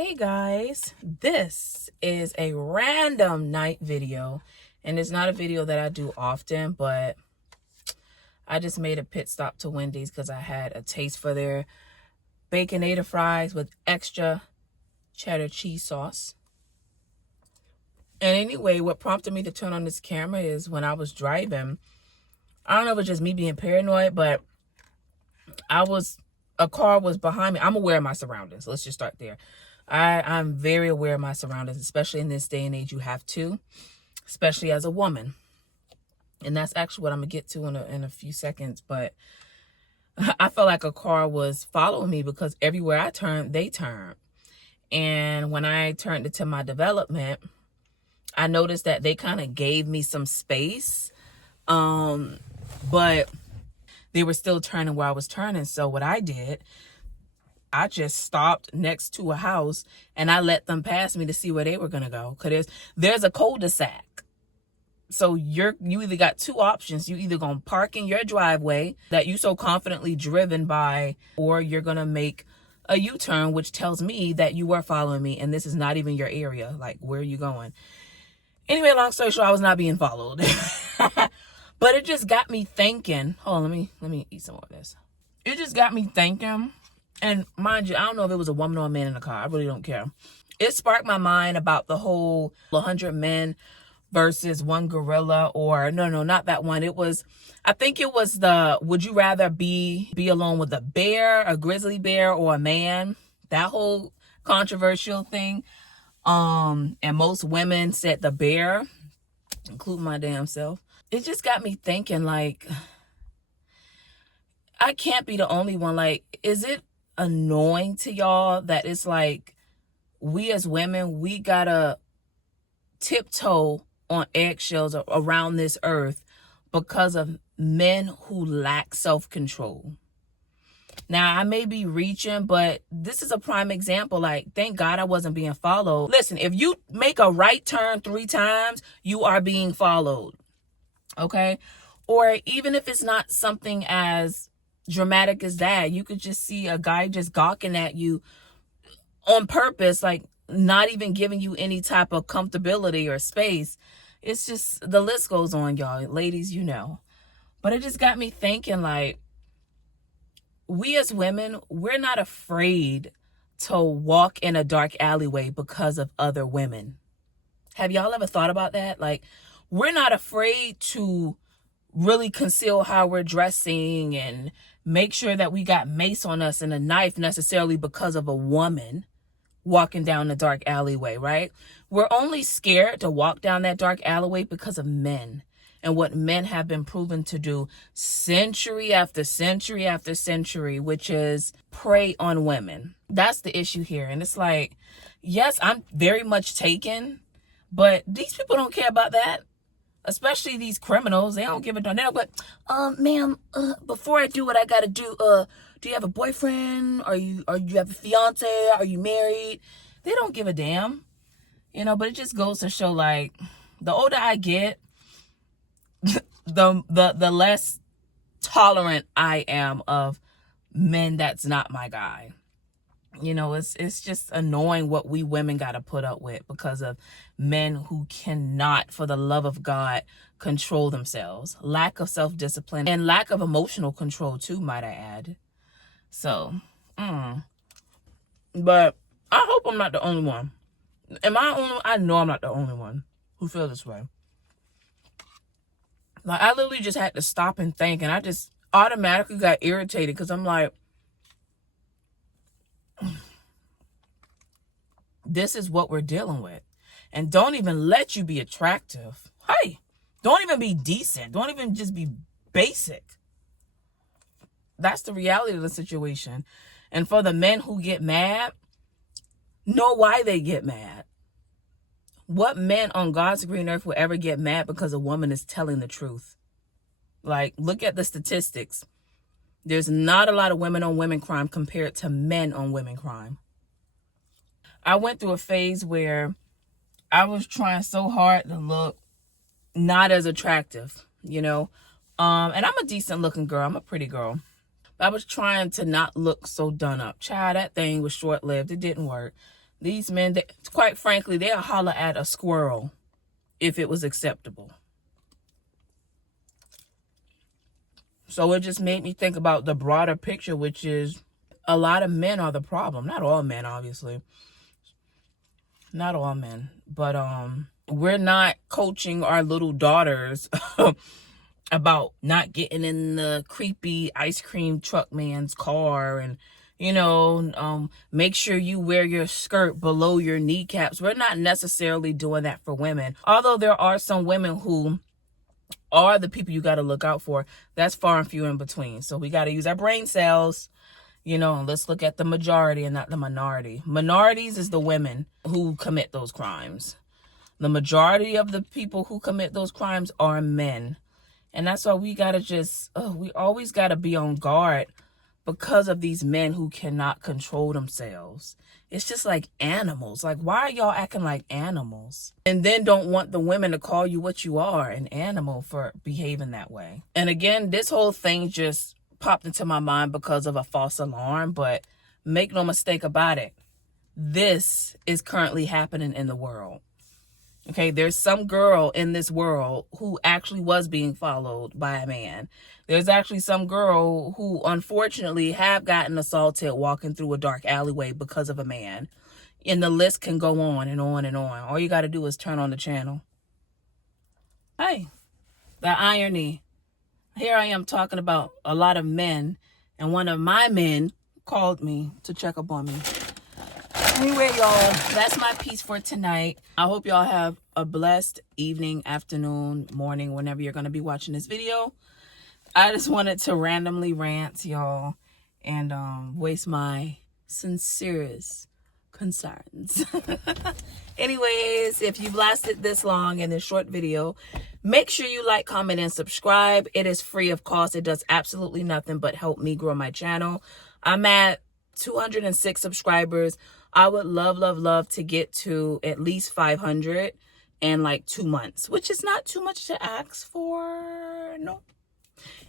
Hey guys, this is a random night video, and it's not a video that I do often, but I just made a pit stop to Wendy's because I had a taste for their Baconator fries with extra cheddar cheese sauce. And anyway, what prompted me to turn on this camera is when I was driving. I don't know if it's just me being paranoid, but a car was behind me. I'm aware of my surroundings. Let's just start there. I'm very aware of my surroundings, especially in this day and age. You have to, especially as a woman. And that's actually what I'm going to get to in a few seconds. But I felt like a car was following me because everywhere I turned, they turned. And when I turned into my development, I noticed that they kind of gave me some space. But they were still turning where I was turning. So what I did, I just stopped next to a house and I let them pass me to see where they were going to go. Because there's a cul-de-sac. So you either got two options. You either going to park in your driveway that you so confidently driven by, or you're going to make a U-turn, which tells me that you were following me and this is not even your area. Like, where are you going? Anyway, long story short, I was not being followed. But it just got me thinking. Hold on, let me eat some more of this. It just got me thinking. And mind you, I don't know if it was a woman or a man in the car. I really don't care. It sparked my mind about the whole 100 men versus one gorilla, or no, not that one. I think it was would you rather be alone with a bear, a grizzly bear, or a man? That whole controversial thing. And most women said the bear, including my damn self. It just got me thinking, like, I can't be the only one. Like, is it annoying to y'all that it's like we as women, we gotta tiptoe on eggshells around this earth because of men who lack self-control? Now, I may be reaching, but this is a prime example. Like, thank God I wasn't being followed. Listen, if you make a right turn 3 times, you are being followed. Okay? Or even if it's not something as dramatic as that, you could just see a guy just gawking at you on purpose, like not even giving you any type of comfortability or space. It's just, the list goes on, y'all. Ladies, you know. But it just got me thinking, like, we as women, we're not afraid to walk in a dark alleyway because of other women. Have y'all ever thought about that? Like, we're not afraid to really conceal how we're dressing and make sure that we got mace on us and a knife necessarily because of a woman walking down the dark alleyway, right? We're only scared to walk down that dark alleyway because of men and what men have been proven to do century after century after century, which is prey on women. That's the issue here. And it's like, yes, I'm very much taken, but these people don't care about that. Especially these criminals, they don't give a darn. But, ma'am, before I do what I gotta do, do you have a boyfriend? Or you have a fiance? Are you married? They don't give a damn, you know. But it just goes to show, like, the older I get, the less tolerant I am of men that's not my guy. You know, it's just annoying what we women got to put up with because of men who cannot, for the love of God, control themselves. Lack of self-discipline and lack of emotional control too, might I add. So, but I hope I'm not the only one. Am I only? I know I'm not the only one who feels this way. Like, I literally just had to stop and think, and I just automatically got irritated because I'm like, this is what we're dealing with. And don't even let you be attractive. Hey, don't even be decent. Don't even just be basic. That's the reality of the situation. And for the men who get mad, know why they get mad. What men on God's green earth will ever get mad because a woman is telling the truth? Like, look at the statistics. There's not a lot of women on women crime compared to men on women crime. I went through a phase where I was trying so hard to look not as attractive, you know. And I'm a decent looking girl. I'm a pretty girl. But I was trying to not look so done up. Child, that thing was short lived. It didn't work. These men, they, quite frankly, they'll holler at a squirrel if it was acceptable. So it just made me think about the broader picture, which is a lot of men are the problem. Not all men, obviously. Not all men. But we're not coaching our little daughters about not getting in the creepy ice cream truck man's car and, you know, make sure you wear your skirt below your kneecaps. We're not necessarily doing that for women. Although there are some women who are the people you got to look out for. That's far and few in between. So we got to use our brain cells, you know, and let's look at the majority and not the minority. Minorities is the women who commit those crimes. The majority of the people who commit those crimes are men. And that's why we got to just, we always got to be on guard because of these men who cannot control themselves. It's just like animals. Like, why are y'all acting like animals? And then don't want the women to call you what you are, an animal, for behaving that way. And again, this whole thing just popped into my mind because of a false alarm. But make no mistake about it. This is currently happening in the world. Okay, there's some girl in this world who actually was being followed by a man. There's actually some girl who unfortunately have gotten assaulted walking through a dark alleyway because of a man. And the list can go on and on and on. All you got to do is turn on the channel. Hey, the irony. Here I am talking about a lot of men, and one of my men called me to check up on me. Anyway, y'all, that's my piece for tonight. I hope y'all have a blessed evening, afternoon, morning, whenever you're going to be watching this video. I just wanted to randomly rant, y'all, and voice my sincerest concerns. Anyways, if you've lasted this long in this short video, make sure you like, comment, and subscribe. It is free of cost. It does absolutely nothing but help me grow my channel. I'm at 206 subscribers. I would love to get to at least 500 in like 2 months, which is not too much to ask for. No.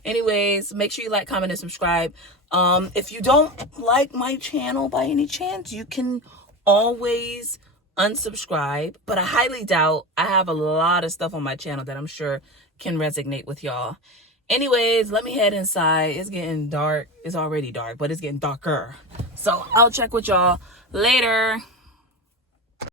Anyways, make sure you like, comment, and subscribe. If you don't like my channel by any chance, you can always unsubscribe. But I highly doubt. I have a lot of stuff on my channel that I'm sure can resonate with y'all. Anyways, let me head inside. It's getting dark. It's already dark, but it's getting darker. So I'll check with y'all later.